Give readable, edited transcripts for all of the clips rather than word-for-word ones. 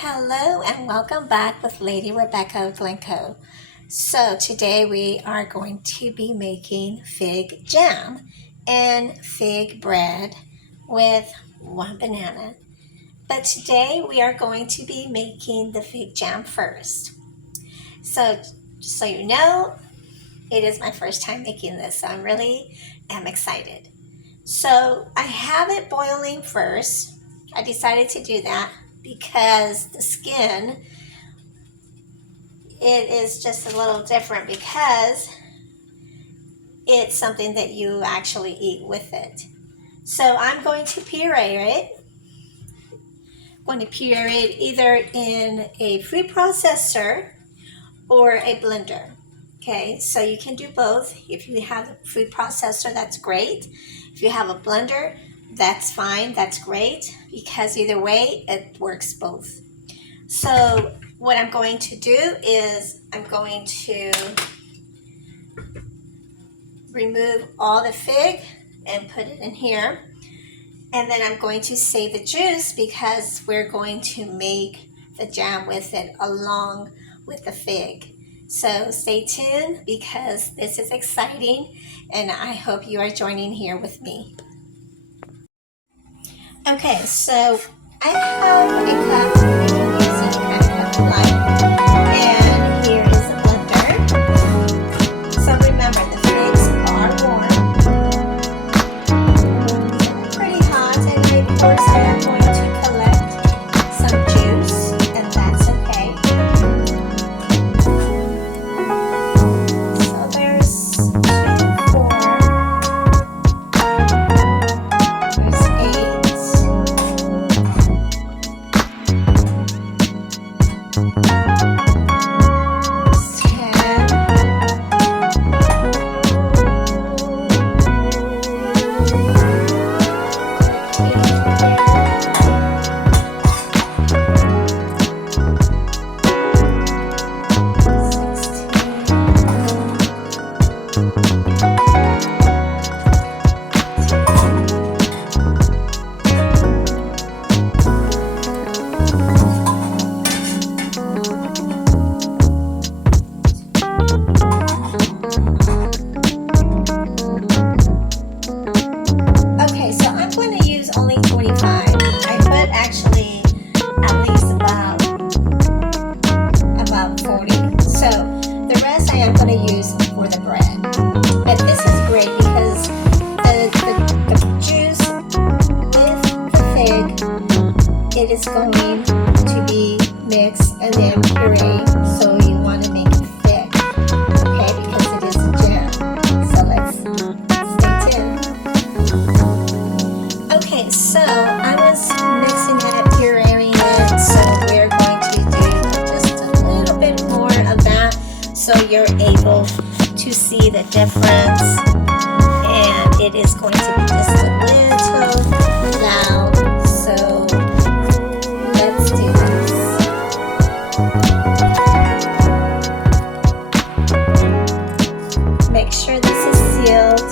Hello and welcome back with Lady Rebecca of Glencoe. So today we are going to be making fig jam and fig bread with one banana. But today we are going to be making the fig jam first. So just so you know, it is my first time making this, so I really am excited. So I have it boiling first. I decided to do that because the skin, it is just a little different because it's something that you actually eat with it. So I'm going to puree it. I'm going to puree it either in a food processor or a blender. Okay, so you can do both. If you have a food processor, that's great. If you have a blender, that's fine, that's great, because either way, it works both. So what I'm going to do is I'm going to remove all the fig and put it in here. And then I'm going to save the juice because we're going to make the jam with it along with the fig. So stay tuned because this is exciting and I hope you are joining here with me. Okay, so I have a cup, you can use any kind of cup you like, and here is the blender. So remember, the figs are warm, pretty hot, and of course I am going to collect some juice, and that's okay. So there's 2, 4, there's 8. It is going to be mixed and then puree, so you want to make it thick, okay, because it is a jam. So let's stay tuned. Okay, so I was mixing it, pureeing it, so we're going to do just a little bit more of that so you're able to see the difference, and it is going to be just a little loud, so let's do this. Make sure this is sealed.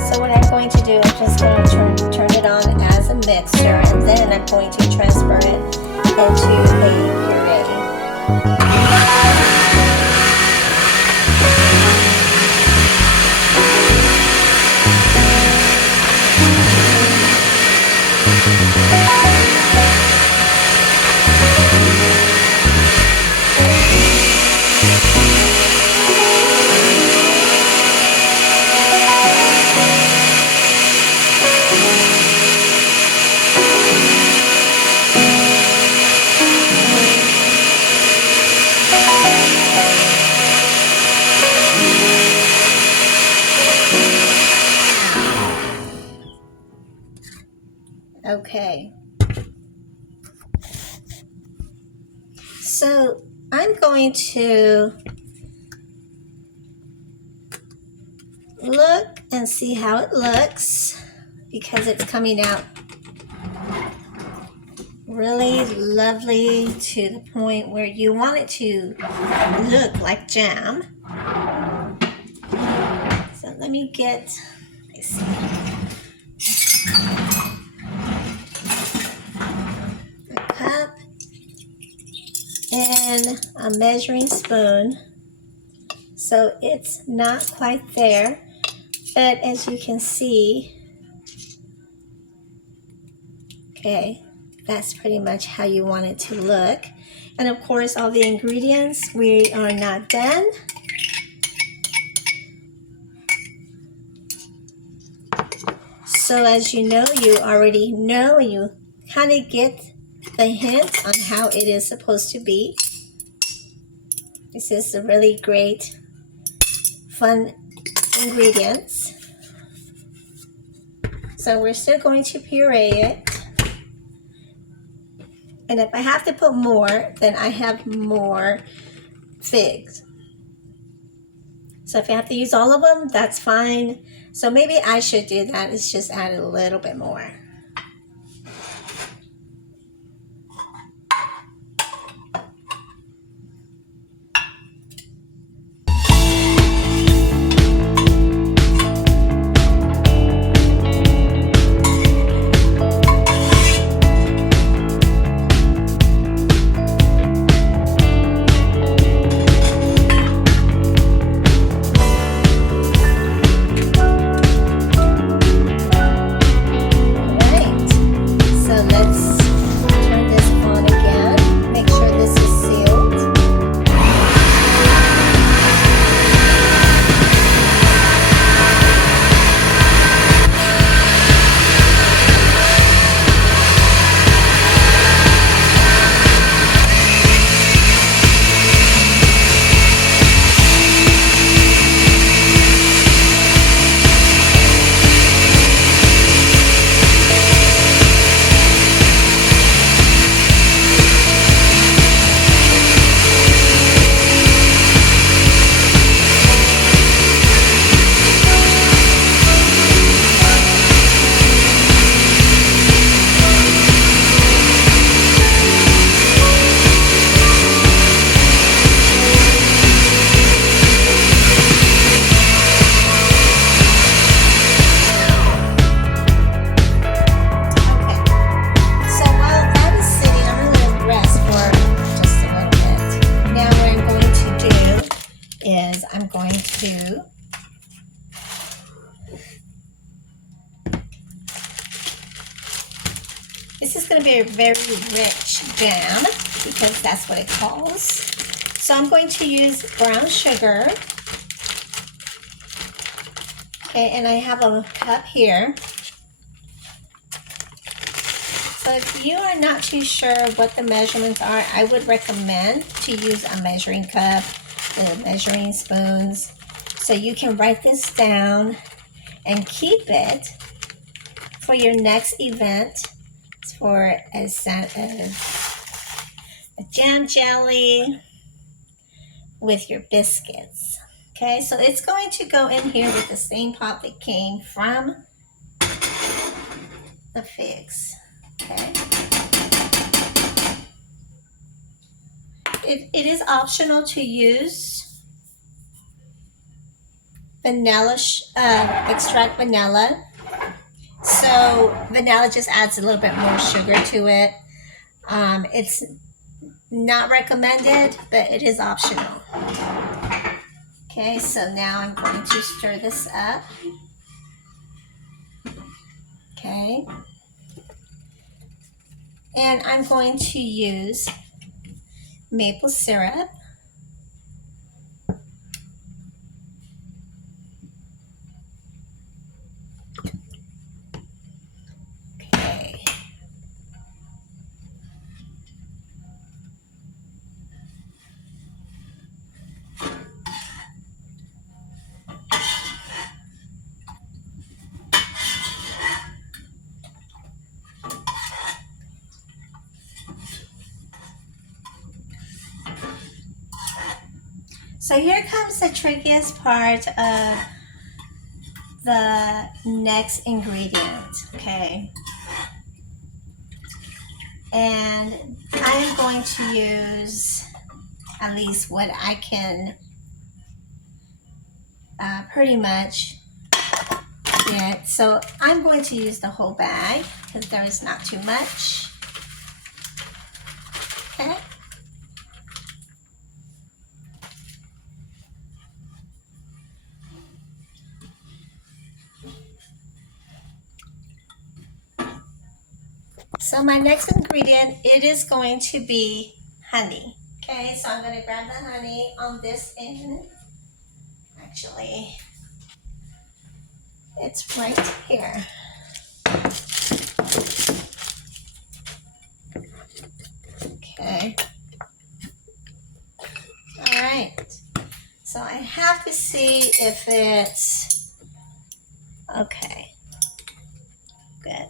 So what I'm going to do, I'm just going to turn it on as a mixer, and then I'm going to transfer it into a puree. Okay, so I'm going to look and see how it looks because it's coming out really lovely to the point where you want it to look like jam. So let me get, let's see. in a measuring spoon. So it's not quite there, but as you can see, okay, that's pretty much how you want it to look. And of course, all the ingredients, we are not done. So as you know, you already know, you kind of get the hint on how it is supposed to be. This is a really great, fun ingredients. So we're still going to puree it. And if I have to put more, then I have more figs. So if you have to use all of them, that's fine. So maybe I should do that. It's just add a little bit more. This is going to be a very rich jam because that's what it calls. So I'm going to use brown sugar. Okay, and I have a cup here. So if you are not too sure what the measurements are, I would recommend to use a measuring cup, the measuring spoons. So you can write this down and keep it for your next event. For a jam jelly with your biscuits. Okay, so it's going to go in here with the same pot that came from the figs. Okay, it is optional to use vanilla extract vanilla. So vanilla just adds a little bit more sugar to it. It's not recommended, but it is optional. Okay, so now I'm going to stir this up. Okay. And I'm going to use maple syrup. Okay. So here comes the trickiest part of the next ingredient, okay? And I'm going to use at least what I can pretty much get. So I'm going to use the whole bag because there is not too much. Okay. So my next ingredient, it is going to be honey. Okay, so I'm going to grab the honey on this end. Actually, it's right here. Okay. All right. So I have to see if it's okay. Good.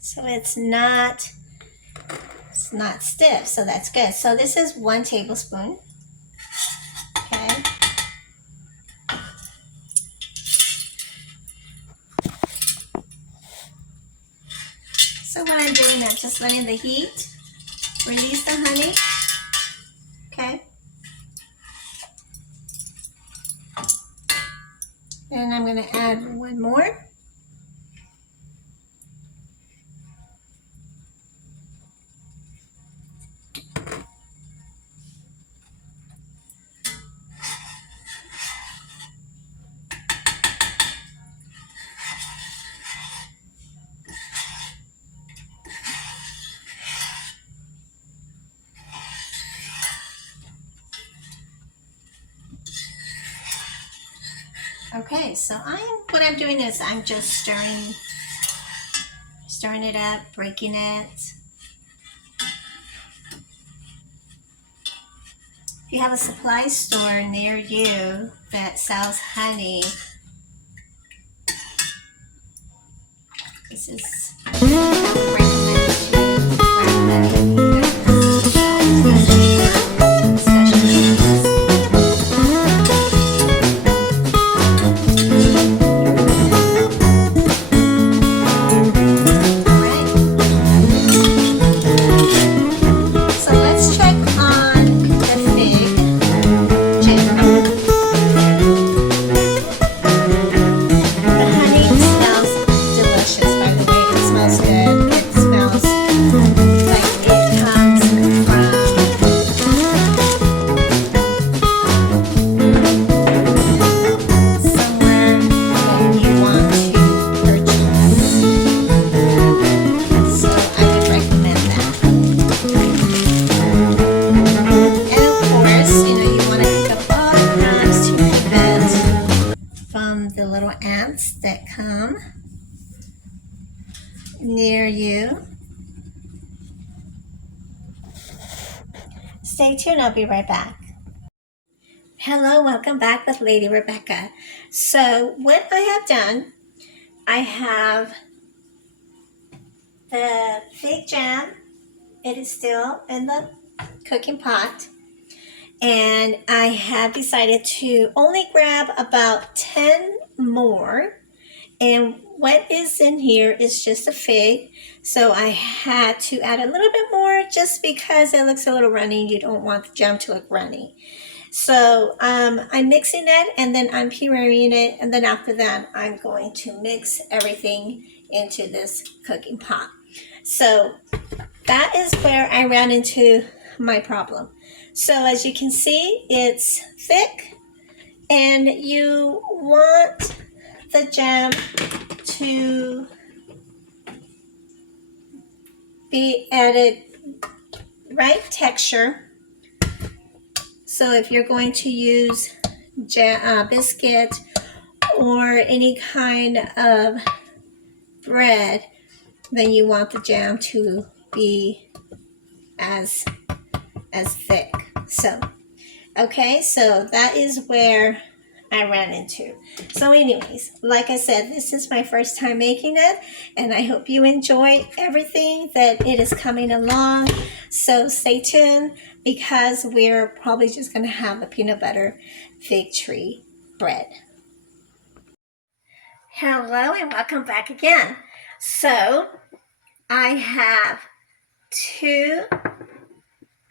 So it's not stiff, so that's good. So this is 1 tablespoon. Okay. So what I'm doing, I'm just letting the heat release the honey. Okay. And I'm going to add 1 more. Okay, so what I'm doing is I'm just stirring it up, breaking it. If you have a supply store near you that sells honey, this is the little ants that come near you. Stay tuned, I'll be right back. Hello, welcome back with Lady Rebecca. So what I have done, I have the fig jam. It is still in the cooking pot. And I have decided to only grab about 10 more. And what is in here is just a fig. So I had to add a little bit more just because it looks a little runny. You don't want the jam to look runny. So I'm mixing that and then I'm pureeing it. And then after that, I'm going to mix everything into this cooking pot. So that is where I ran into my problem. So as you can see, it's thick and you want the jam to be at a right texture. So if you're going to use biscuit or any kind of bread, then you want the jam to be as thick. So okay, so that is where I ran into. So anyways, like I said, this is my first time making it, and I hope you enjoy everything that it is coming along. So stay tuned because we're probably just going to have the peanut butter fig tree bread. Hello and welcome back again. So I have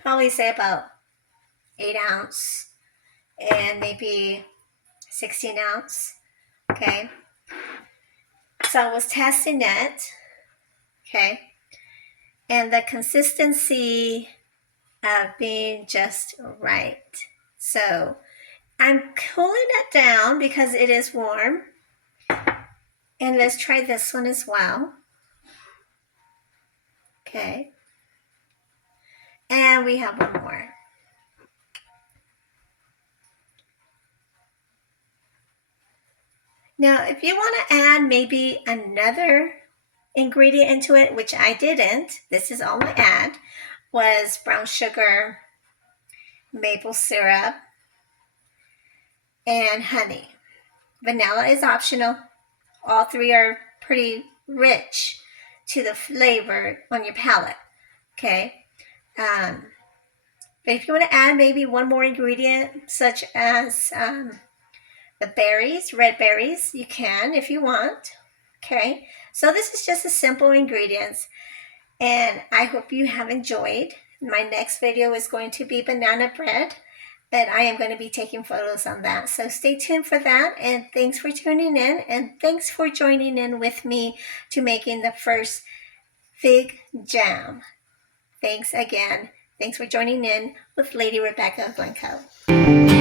probably say about 8-ounce and maybe 16-ounce. Okay. So I was testing it. Okay. And the consistency of being just right. So I'm cooling it down because it is warm. And let's try this one as well. Okay. And we have one more. Now, if you want to add maybe another ingredient into it, which I didn't, this is all I add, was brown sugar, maple syrup, and honey. Vanilla is optional. All three are pretty rich to the flavor on your palate, okay? But if you want to add maybe one more ingredient, such as the berries, red berries, you can if you want, okay? So this is just a simple ingredients, and I hope you have enjoyed. My next video is going to be banana bread, but I am going to be taking photos on that. So stay tuned for that, and thanks for tuning in, and thanks for joining in with me to making the first fig jam. Thanks again. Thanks for joining in with Lady Rebecca of Glencoe.